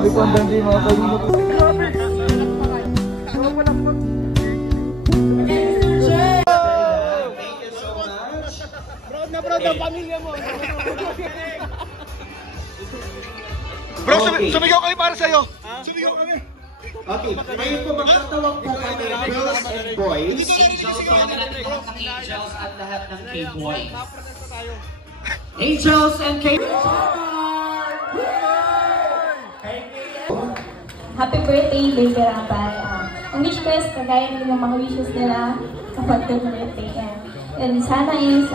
Grabe po ang dandi mga kalingap. Grabe! Napalakpak! Thank you so much! Proud na proud ang pamilya mo! Bro, sumigaw kami para sa'yo! Sumigaw kami! Okay, ngayon po magtatawag po kami girls and boys. Angels at lahat ng K-boys. Angels and K-boys! Happy birthday, Baby Rapay. Ang wish ko is kagaya ng mga wishes nila kapag birthday. And sana is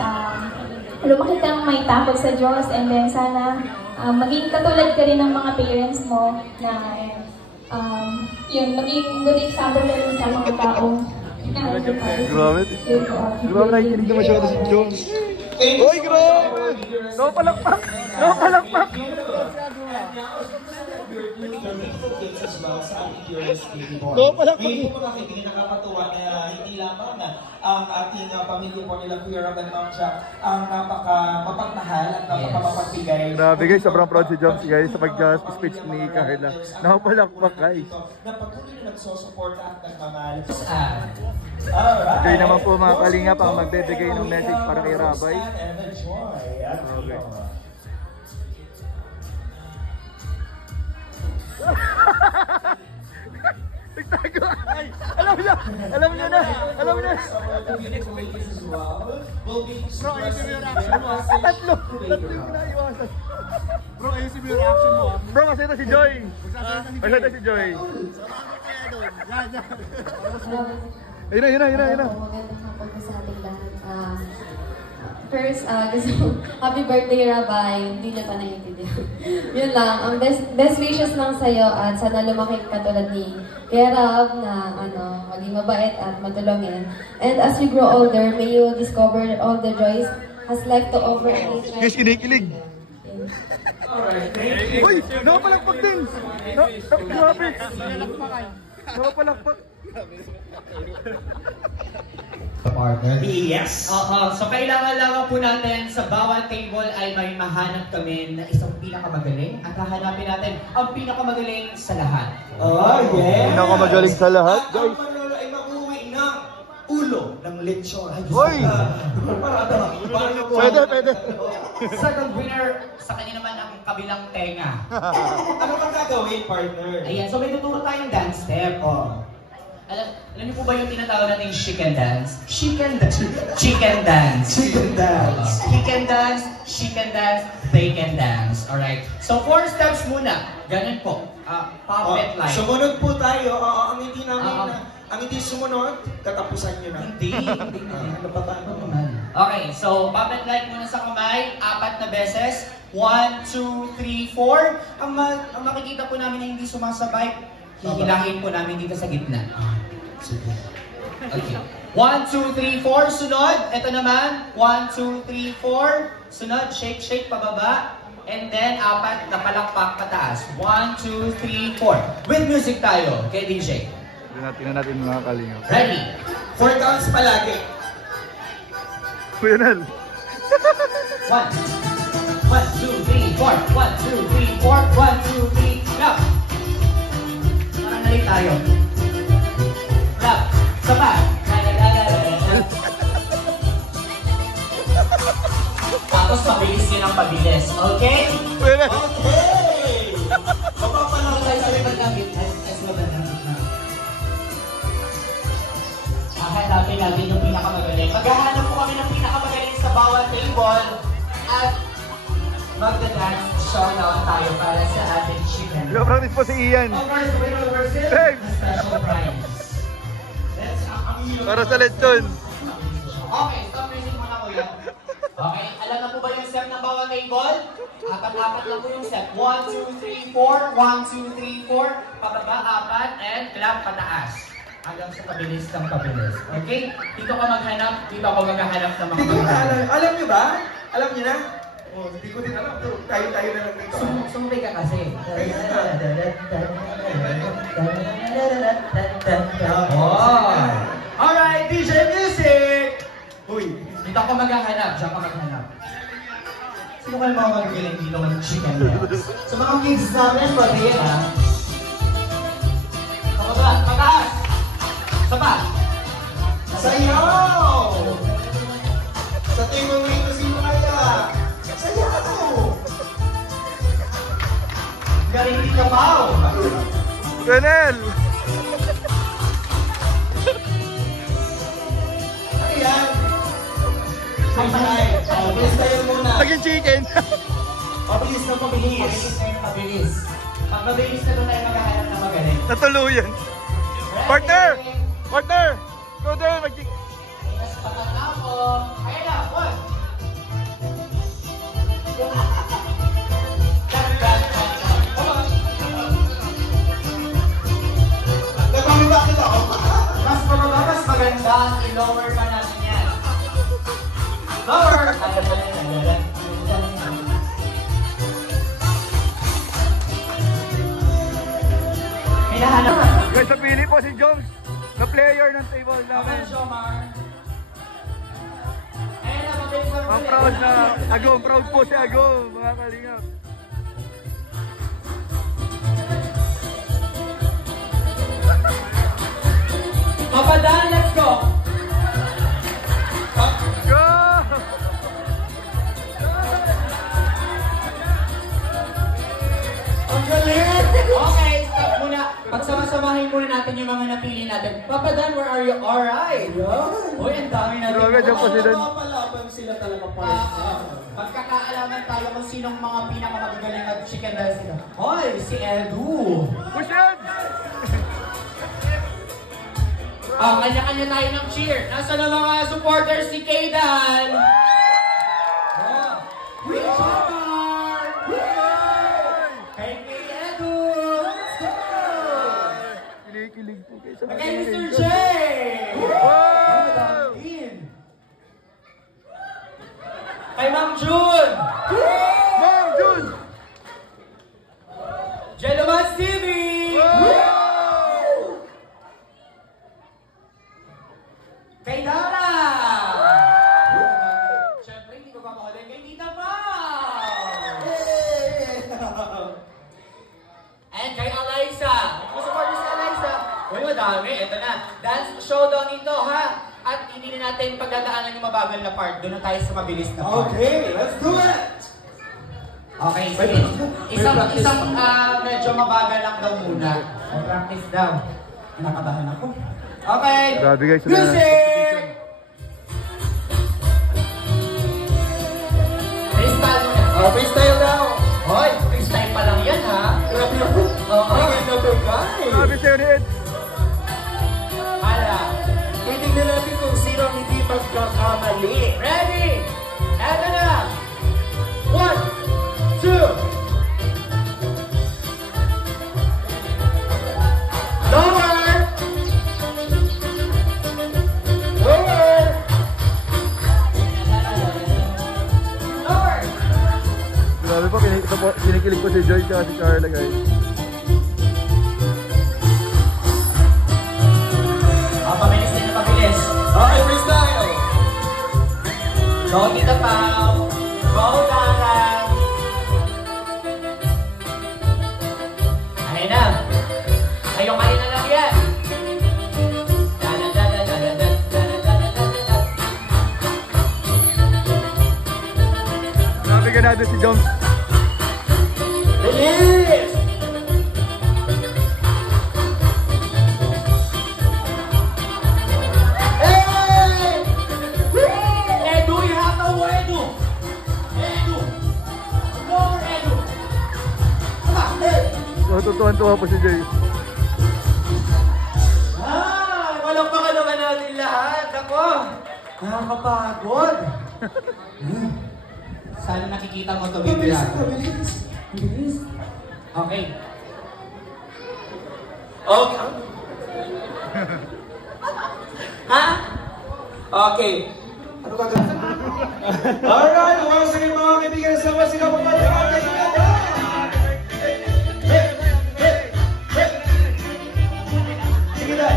lumaki kang may takot sa Diyos, and then sana maging katulad ka rin ng mga parents mo na yun, maging good example ka rin sa mga taong Grabe. Grabe, nakikinig na masyado si Jones. Uy, grabe! Napalakpak! Napalakpak! Ngayon po mga kaibigan, nakakatuwa na hindi lamang ang ating pamilya po nila Kuya Rob and Ma'am Jack ang napaka-mapagmahal at napaka-mapagbigay. Grabe guys, sobrang proud si Jones guys sa pag-speech ni Carla. Napalakpak guys. Na patuloy na nagsosuporta at nagmamahal. Alright. Kayo naman po mga kalingap ang magbibigay ng message para kay Rabay. Okay. Nagtago! Ay! Alam niya! Alam niya na! Alam niya! Bro, ayusin mo yung reaction mo. Tatlo! Tatlo yung naiwasan. Bro, ayusin mo yung reaction mo. Bro, kasi ito si Joy! Kasi ito si Joy! Yan, yan. Ayun na, ayun na, ayun na, ayun na! Magandang hapon po sa ating lahat. First, gusto happy birthday, Rabay. Hindi niya pa naiintindihan. Yun lang. Ang best wishes lang sa'yo at sana lumaki katulad ni Kuya Rab na maging mabait at matulungin. And as you grow older, may you discover all the joys has life to offer. Guys, kinikilig! Uy! Nakapalakpak din! Grabe! Nakapalakpak! Partner. Yes. So kailangan lang po natin sa bawat table ay may mahanap kami na isang pinakamagaling at hahanapin natin ang pinakamagaling sa lahat. Oh, yes. Pinakamagaling sa lahat, guys. Ang manalo ay mag-uwi ng ulo ng lechon. Hoy! Pwede, pwede. Second winner, sa kanya naman ang kabilang tenga. Ano bang gagawin, partner? Ayan, so may tuturo tayong dance step. Alam niyo po ba yung tinatawag natin chicken dance? Chicken dance. Chicken dance. Chicken dance. He can dance, she can dance, they can dance. Alright. So 4 steps muna. Ganun po. Puppet like. Sumunod po tayo. Ang hindi namin ang hindi sumunod, katapusan nyo na. Hindi. Ano pa ba naman? Okay, so puppet like muna sa kamay. 4 na beses. 1, 2, 3, 4. Ang makikita po namin na hindi sumasabay, hihilahin po namin dito sa gitna. Sige. Okay. 1, 2, 3, 4. Sunod. Ito naman. 1, 2, 3, 4. Sunod. Shake, shake, pababa. And then, 4 na palakpak pataas. 1, 2, 3, 4. With music tayo. Okay, DJ? Tingnan natin mga kalingap. Ready? 4 counts palagi. Kuya Nel. 1, 2, 3, 4. 1, 2, 3, 4. 1, 2, 3. Clap! Parang nalit tayo. Clap! Sapa! Tapos mabilis yun ang pabilis. Okay? Kuya Nel. Okay! Mapapanood tayo sa likod ng Hahanapin natin yung pinakamagaling. Maghahanap po kami ng pinakamagaling sa bawat table at magda-dance showdown tayo para sa ating chicken. Practice po si Ian. Hey! Special prize. Para sa lechon. Okay, stop music muna ko yan. Okay, alam na po ba yung step ng bawat table? 4 lang po yung step. 1, 2, 3, 4. 1, 2, 3, 4. Pababa, 4. And clap pataas. Hanggang sa pabilis ng pabilis. Okay? Dito ka maghanap. Dito ako maghahanap ng mga maghanap. Alam nyo ba? Alam nyo na? Oh, hindi ko din alam. Tayo na lang dito. Sumubay ka kasi. Oh! Alright, DJ Music! Uy! Dito ako maghahanap. Diyan ka maghanap. Sino kayo mga magagaling dito ng chicken breast? Sa mga kids namin, pwede yan ha. Pababa, pataas! Sapa! Sayaw! Sa team ng rito, sino kaya? Sayaw! Galing di kapaw! Renel! Ano yan? Ay, bilis tayo muna. Naging chicken! Pabilis na pabilis. Pabilis na yung pabilis. Pag mabilis na doon tayo maghahanap na magaling. Natuluyan! Partner! Partner! Go there! Mas patat na ako. Kaya na, one! Nagpapagakit ako. Mas pababa, mas maganda. I-lower pa natin yan. Lower! Hinahanap. Guys, napili po si Jones na player ng table namin. Ang proud na Agong, proud po si Agong, mga kalingap. Papadaan, let's go! Go! Ang galing! Okay, stop muna. Pagsama-samahin muna natin yung mga napili natin. Papadan, where are you? Alright! Uy, ang dami natin. Grabe, dyan po sila. Mapalaban sila talaga pa. Magkakaalaman tayo kung sinong mga pinakamagagaling na chicken dance sila. Hoy, si Edu! Push it! Kanya-kanya tayo ng cheer. Nasaan ang mga supporters ni Kaydan? Richard! Kay Edu! Let's go! Kinikilig po kayo sa Kay Mr. J! Wow! Kay Ma'am June! Ma'am June! Jelomans TV! Kay Dara! Siyempre, hindi ko pa makulit kay Tita Pao! And kay Eliza! Kung support si Eliza! Uy, madami. Ito na. Dance showdown ito, ha? At hindi na natin pagdadaanan yung mabagal na part. Doon na tayo sa mabilis na part. Okay, let's do it! Okay, sige. Isang medyo mabagal lang daw muna. Practice daw. Nakabahan ako. Okay. Grabe guys. Music! Freestyle mo na. Oh, freestyle daw. Hoy, freestyle pa lang yan, ha? Grabe ako. Grabe si Red. Hala. Titignan natin kung sino ang hindi magkakamali. Ready? Eto na. 1, 2. Lower. Lower. Lower. Grabe po, kinikilig po si Joy at si Carla guys. Pabilis din na pabilis. Okay, freestyle! Go, Tita Pao. Go, Dara. Ayun na. Kayo-kayo na lang yan. Grabe ganado si Jones. Bilis! Edu, you have to go, Edu. Edu. Go, Edu. Come on, Edu. Tutuan-tuwa po si Joy. Walang pakalaman natin lahat. Ako, nakakapagod. Sana nakikita mo ito, baby. Bilis. Okay. Okay. Ha? Okay. Ano ka gano'n? Alright, once again mga kaibigan, sama sila magpapalipad na sila. Sige na.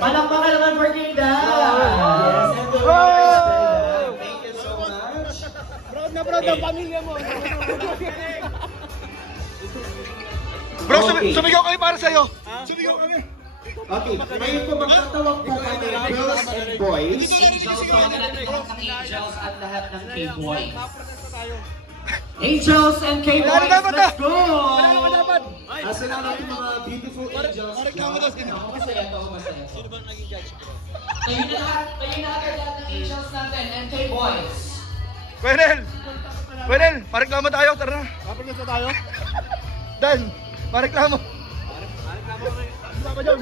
Palakpakan naman for Kayda! Yes, and the Wow! winners, thank you so much. Proud na proud ang pamilya mo. Bro, sumigaw kami para sa'yo. Sumigaw kami. Okay, ngayon po magtatawag po kami girls and boys. Angels, tawagan natin lahat ng Angels at lahat ng K-Boys. Angels and K-Boys, let's go! Asa na natin mga beautiful angels. Ako masaya to, masaya to. Kayo na agad lahat ng Angels natin and K-Boys. Wenel, pareklamo tayo, tara na. Kapag na tayo. Dan, pareklamo. Ano ba dyan?